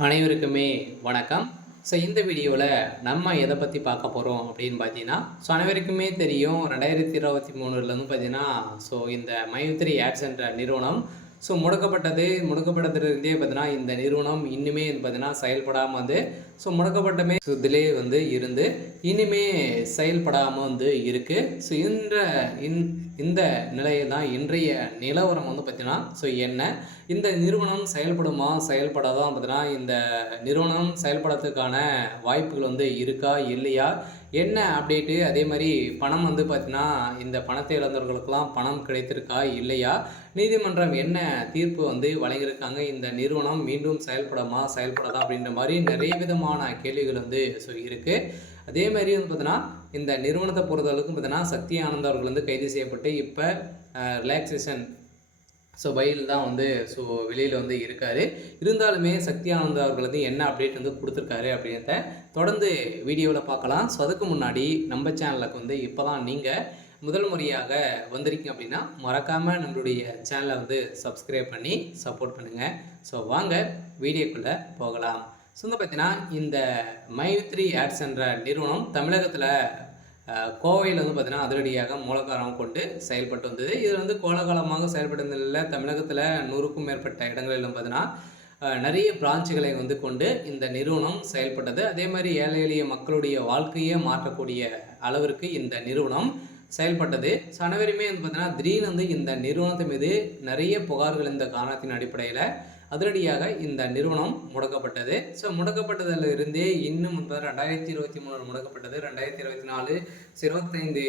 அனைவருக்குமே வணக்கம். இந்த வீடியோவில் நம்ம எதை பற்றி பார்க்க போகிறோம் அப்படின்னு பார்த்தீங்கன்னா, அனைவருக்குமே தெரியும் 2023லேருந்து பார்த்தீங்கன்னா, இந்த மைத்ரி ஆட்ஸ் என்ற நிறுவனம் முடக்கப்பட்டதுலேருந்தே பார்த்தீங்கன்னா, இந்த நிறுவனம் இன்னுமே பார்த்தீங்கன்னா செயல்படாமல் வந்து முடக்கப்பட்டமே இதிலே வந்து இருந்து இனிமே செயல்படாமல் வந்து இருக்குது. இந்த நிலையில் தான் இன்றைய நிலவரம் வந்து பார்த்தீங்கன்னா என்ன இந்த நிறுவனம் செயல்படுமா செயல்படாதான் பார்த்தீங்கன்னா இந்த நிறுவனம் செயல்படுறதுக்கான வாய்ப்புகள் வந்து இருக்கா இல்லையா, என்ன அப்டேட்டு, அதே மாதிரி பணம் வந்து பார்த்தீங்கன்னா இந்த பணத்தை இழந்தவர்களுக்கெல்லாம் பணம் கிடைத்திருக்கா இல்லையா, நீதிமன்றம் என்ன தீர்ப்பு வந்து வழங்கியிருக்காங்க, இந்த நிறுவனம் மீண்டும் செயல்படாதா அப்படின்ற மாதிரி நிறைய விதமான கேள்விகள் வந்து இருக்குது. அதே மாதிரி வந்து பார்த்தீங்கன்னா இந்த நிறுவனத்தை பொறுத்தளவுக்கு பார்த்தீங்கன்னா சக்தி ஆனந்த் அவர்கள் வந்து கைது செய்யப்பட்டு இப்போ ரிலாக்ஸேஷன் பையில் தான் வந்து வெளியில் வந்து இருக்கார். இருந்தாலுமே சக்தி ஆனந்த் அவர்கள் வந்து என்ன அப்டேட் வந்து கொடுத்துருக்காரு அப்படின்றத தொடர்ந்து வீடியோவில் பார்க்கலாம். அதுக்கு முன்னாடி நம்ம சேனலுக்கு வந்து இப்போ தான் நீங்கள் முதல் முறையாக வந்திருக்கீங்க அப்படின்னா மறக்காமல் நம்மளுடைய சேனலை வந்து சப்ஸ்கிரைப் பண்ணி சப்போர்ட் பண்ணுங்கள். வாங்க வீடியோக்குள்ளே போகலாம். பார்த்தீங்கன்னா இந்த மைத்ரி ஆட்ஸ் என்ற நிறுவனம் தமிழகத்தில் கோவையில் வந்து பார்த்தீங்கன்னா அதிரடியாக மூலக்காரம் கொண்டு செயல்பட்டு வந்தது. இது வந்து கோலகாலமாக செயல்பட்டதில் தமிழகத்தில் 100க்கும் மேற்பட்ட இடங்களிலும் பார்த்தீங்கன்னா நிறைய பிரான்ச்சுகளை வந்து கொண்டு இந்த நிறுவனம் செயல்பட்டது. அதே மாதிரி ஏழை எளிய மக்களுடைய வாழ்க்கையை மாற்றக்கூடிய அளவிற்கு இந்த நிறுவனம் செயல்பட்டது. அனைவருமே வந்து பார்த்தீங்கன்னா திடீர்னு வந்து இந்த நிறுவனத்தின் மீது நிறைய புகார்கள் இந்த காரணத்தின் அடிப்படையில் அதிரடியாக இந்த நிறுவனம் முடக்கப்பட்டது. முடக்கப்பட்டதில் இருந்தே இன்னும் 2023 முடக்கப்பட்டது, 2024 25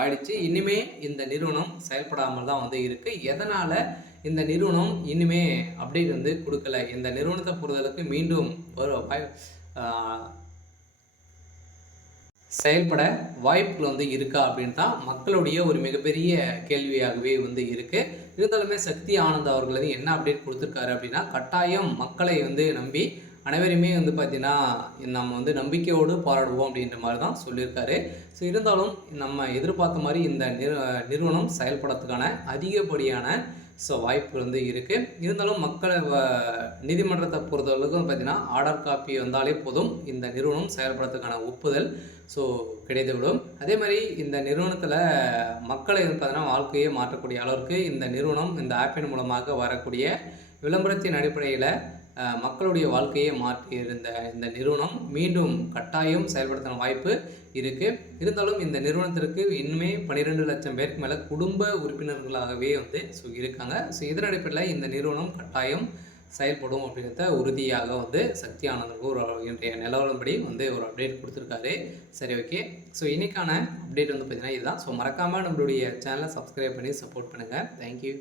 ஆயிடுச்சு. இனிமே இந்த நிறுவனம் செயல்படாமல் தான் வந்து இருக்குது. எதனால் இந்த நிறுவனம் இனிமே அப்டேட் வந்து கொடுக்கல, இந்த நிறுவனத்தை பொறுத்தளவுக்கு மீண்டும் செயல்பட வாய்ப்புகள் வந்து இருக்கா அப்படின்னு தான் மக்களுடைய ஒரு மிகப்பெரிய கேள்வியாகவே வந்து இருக்குது. இருந்தாலுமே சக்தி ஆனந்த் அவர்கள் வந்து என்ன அப்டேட் கொடுத்துருக்காரு அப்படின்னா, கட்டாயம் மக்களை வந்து நம்பி அனைவருமே வந்து பார்த்திங்கன்னா நம்ம வந்து நம்பிக்கையோடு போராடுவோம் அப்படின்ற மாதிரி தான் சொல்லியிருக்காரு. இருந்தாலும் நம்ம எதிர்பார்த்த மாதிரி இந்த நிறுவனம் செயல்படுறதுக்கான அதிகப்படியான வாய்ப்பு வந்து இருக்குது. இருந்தாலும் மக்களை நீதிமன்றத்தை பொறுத்தவரைக்கும் பார்த்திங்கன்னா ஆர்டர் காப்பி வந்தாலே போதும் இந்த நிறுவனம் செயல்படுறதுக்கான ஒப்புதல் கிடைத்துவிடும். அதே மாதிரி இந்த நிறுவனத்தில் மக்களை பார்த்தீங்கன்னா வாழ்க்கையை மாற்றக்கூடிய அளவிற்கு இந்த நிறுவனம் இந்த ஆப்பின் மூலமாக வரக்கூடிய விளம்பரத்தின் அடிப்படையில் மக்களுடைய வாழ்க்கையை மாற்றி இருந்த இந்த நிறுவனம் மீண்டும் கட்டாயம் செயல்படுத்தின வாய்ப்பு இருக்குது. இருந்தாலும் இந்த நிறுவனத்திற்கு இன்னுமே 12 லட்சம் பேருக்கு மேலே குடும்ப உறுப்பினர்களாகவே வந்து இருக்காங்க. இதன் அடிப்படையில் இந்த நிறுவனம் கட்டாயம் செயல்படும் அப்படின்றத உறுதியாக வந்து சக்தி ஆனந்தருக்கு ஒரு இன்றைய நிலவரப்படி வந்து ஒரு அப்டேட் கொடுத்துருக்காரு. சரி, ஓகே. இன்றைக்கான அப்டேட் வந்து பார்த்திங்கன்னா இதுதான். மறக்காமல் நம்மளுடைய சேனலை சப்ஸ்கிரைப் பண்ணி சப்போர்ட் பண்ணுங்கள். தேங்க்யூ.